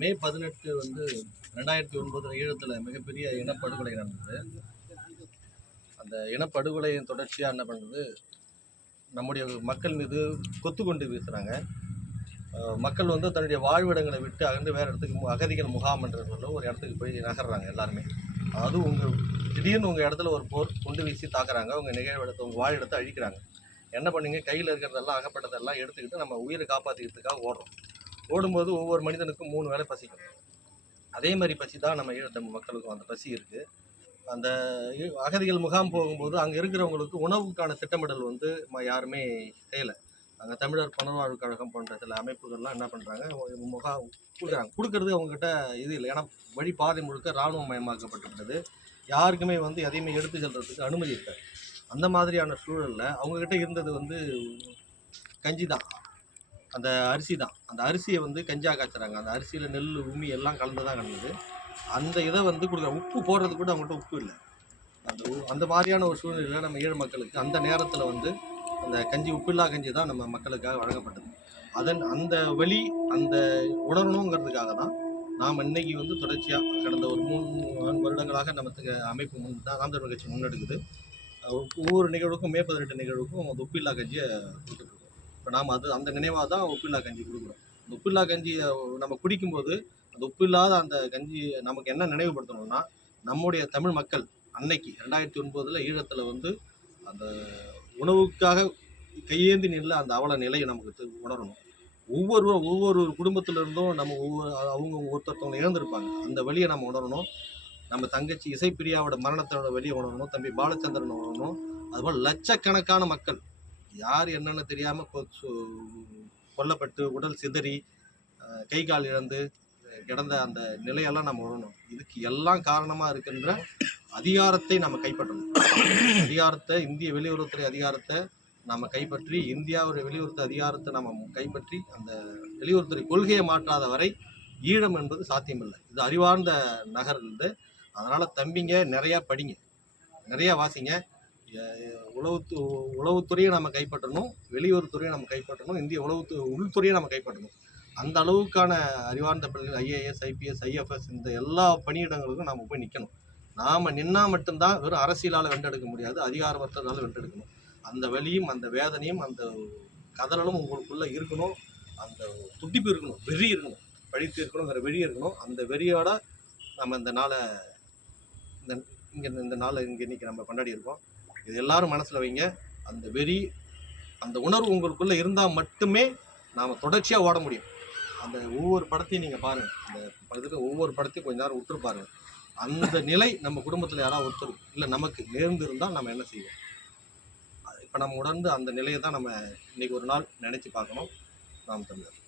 மே 18 2009 ஈழத்தில் மிகப்பெரிய இனப்படுகொலை நடந்தது. அந்த இனப்படுகொலையின் தொடர்ச்சியாக என்ன பண்ணுறது, நம்முடைய மக்கள் மீது கொண்டு வீசுகிறாங்க. மக்கள் தன்னுடைய வாழ்விடங்களை விட்டு அகன்று வேறு இடத்துக்கு அகதிகள் முகாம் என்ற ஒரு இடத்துக்கு போய் நகர்றாங்க எல்லாருமே. அதாவது திடீர்னு உங்கள் இடத்துல ஒரு போர் குண்டு வீசி தாக்குறாங்க, உங்கள் நிகழ்விடத்தை உங்கள் வாழ்விடத்தை அழிக்கிறாங்க. என்ன பண்ணீங்க, கையில் இருக்கிறதெல்லாம் அகப்பட்டதெல்லாம் எடுத்துக்கிட்டு நம்ம உயிரை காப்பாற்றிக்கிறதுக்காக ஓடுறோம். ஓடும்போது ஒவ்வொரு மனிதனுக்கும் 3 வேளை பசிக்கும். அதே மாதிரி பசி தான் நம்ம ஈழத்தமிழ் மக்களுக்கும் அந்த பசி இருக்குது. அந்த அகதிகள் முகாம் போகும்போது அங்கே இருக்கிறவங்களுக்கு உணவுக்கான திட்டமிடல் யாருமே செய்யலை. அங்கே தமிழர் புனர்வாழ்வு கழகம் போன்ற சில அமைப்புகள்லாம் என்ன பண்ணுறாங்க, முகாம் கொடுக்குறது அவங்ககிட்ட இது இல்லை. ஏன்னா வழி பாதை முழுக்க இராணுவ மயமாக்கப்பட்டுவிட்டது. யாருக்குமே எதையுமே எடுத்து செல்றதுக்கு அனுமதி இருக்காது. அந்த மாதிரியான சூழலில் அவங்கக்கிட்ட இருந்தது கஞ்சி தான், அந்த அரிசி தான். அந்த அரிசியை கஞ்சியாக காய்ச்சுறாங்க. அந்த அரிசியில் நெல் உமி எல்லாம் கலந்து தான் கிடந்தது. அந்த இதை கொடுக்குற உப்பு போடுறது கூட அவங்கள்ட்ட உப்பு இல்லை. அந்த மாதிரியான ஒரு சூழ்நிலையில் நம்ம ஈழ மக்களுக்கு அந்த நேரத்தில் அந்த கஞ்சி, உப்பில்லா கஞ்சி தான் நம்ம மக்களுக்காக வழங்கப்பட்டது. அந்த வழி அந்த உணரணுங்கிறதுக்காக தான் நாம் இன்னைக்கு தொடர்ச்சியாக கடந்த ஒரு 3-4 வருடங்களாக நமக்கு அமைப்பு நாம் தமிழர் கட்சி முன்னெடுக்குது. ஒவ்வொரு நிகழ்வுக்கும் மே 18 நிகழ்வுக்கும் அந்த உப்பில்லா கஞ்சியை கொடுத்துட்ருக்கோம். இப்போ நாம் அந்த நினைவாக தான் உப்பில்லா கஞ்சி கொடுக்குறோம். அந்த உப்பில்லா கஞ்சியை நம்ம குடிக்கும்போது அந்த உப்பு இல்லாத அந்த கஞ்சி நமக்கு என்ன நினைவுபடுத்தணும்னா, நம்முடைய தமிழ் மக்கள் அன்னைக்கு 2009 ஈழத்தில் அந்த உணவுக்காக கையேந்தி நின்ற அந்த அவல நிலையை நமக்கு உணரணும். ஒவ்வொரு குடும்பத்திலிருந்தும் நம்ம அவங்க ஒருத்தவங்க இழந்திருப்பாங்க. அந்த வழியை நம்ம உணரணும். நம்ம தங்கச்சி இசைப்பிரியாவோட மரணத்தோட வழியை உணரணும். தம்பி பாலச்சந்திரன் உணரணும். அதுபோல் லட்சக்கணக்கான மக்கள் யார் என்னென்னு தெரியாமல் கொல்லப்பட்டு உடல் சிதறி கை கால் இழந்து கிடந்த அந்த நிலையெல்லாம் நம்ம உணரணும். இதுக்கு எல்லாம் காரணமாக இருக்கின்ற அதிகாரத்தை நம்ம கைப்பற்றணும். அதிகாரத்தை, இந்திய வெளியுறவுத்துறை அதிகாரத்தை நம்ம கைப்பற்றி, இந்தியாவுடைய வெளியுறவுத்துறை அதிகாரத்தை நம்ம கைப்பற்றி அந்த வெளியுறவுத்துறை கொள்கையை மாற்றாத வரை ஈழம் என்பது சாத்தியமில்லை. இது அறிவார்ந்த நகர் இருந்து. அதனால் தம்பிங்க நிறையா படிங்க, நிறையா வாசிங்க. உளவுத்துறையை நம்ம கைப்பற்றணும், வெளியுறவுத்துறையை நம்ம கைப்பற்றணும், இந்திய உள்துறையை நம்ம கைப்பற்றணும். அந்த அளவுக்கான அறிவார்ந்த பிள்ளைகள் IAS, IPS, IFS இந்த எல்லா பணியிடங்களுக்கும் நாம் போய் நிற்கணும். நாம் நின்னா மட்டும்தான் வெறும் அரசியலால் வென்றெடுக்க முடியாது, அதிகாரமற்றதால் வென்றெடுக்கணும். அந்த வலியும் அந்த வேதனையும் அந்த கதறலும் உங்களுக்குள்ளே இருக்கணும். அந்த துடிப்பு இருக்கணும், வெறி இருக்கணும், பழித்து இருக்கணுங்கிற வெறி இருக்கணும். அந்த வெறியோட நம்ம இந்த நாளை இன்னைக்கு நம்ம கொண்டாடி இருக்கோம். இது எல்லாரும் மனசில் வைங்க. அந்த வெறி, அந்த உணர்வு உங்களுக்குள்ளே இருந்தால் மட்டுமே நாம் தொடர்ச்சியாக ஓட முடியும். அந்த ஒவ்வொரு படத்தையும் நீங்கள் பாருங்கள், அந்த படத்தில் ஒவ்வொரு படத்தையும் கொஞ்ச நேரம் விட்டு பாருங்கள். அந்த நிலை நம்ம குடும்பத்தில் யாராவது ஒருத்தர் இல்லை நமக்கு நேர்ந்து இருந்தால் நம்ம என்ன செய்வோம்? இப்போ நம்ம உணர்ந்து அந்த நிலையை தான் நம்ம இன்றைக்கி ஒரு நாள் நினச்சி பார்க்கணும். நாம் தமிழர்.